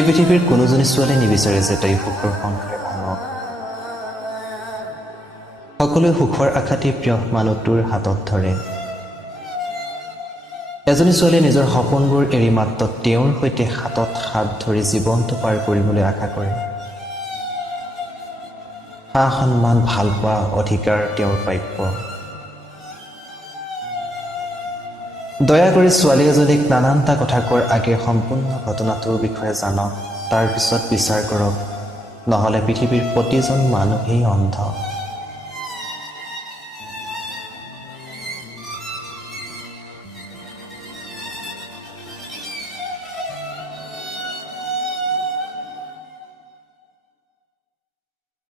এই পৃথিৱীৰ কোনোজনী ছোৱালী নিবিচাৰে যে তাই সুখৰ সংসাৰ ভাঙক। সকলোৱে সুখৰ আশাতে প্ৰিয় মানুহটোৰ হাতত ধৰে। এজনী ছোৱালীয়ে নিজৰ সপোনবোৰ এৰি মাত্ৰ তেওঁৰ সৈতে হাতত হাত ধৰি জীৱনটো পাৰ কৰিবলৈ আশা কৰে। সা সন্মান, ভাল পোৱা, অধিকাৰ তেওঁৰ প্ৰাপ্য। দয়া কৰি ছোৱালী এজনীক নানানটা কথা কোৱাৰ আগে সম্পূৰ্ণ ঘটনাটোৰ বিষয়ে জানক, তাৰ পিছত বিচাৰ কৰক, নহ'লে পৃথিৱীৰ প্ৰতিজন মানুহেই অন্ধ।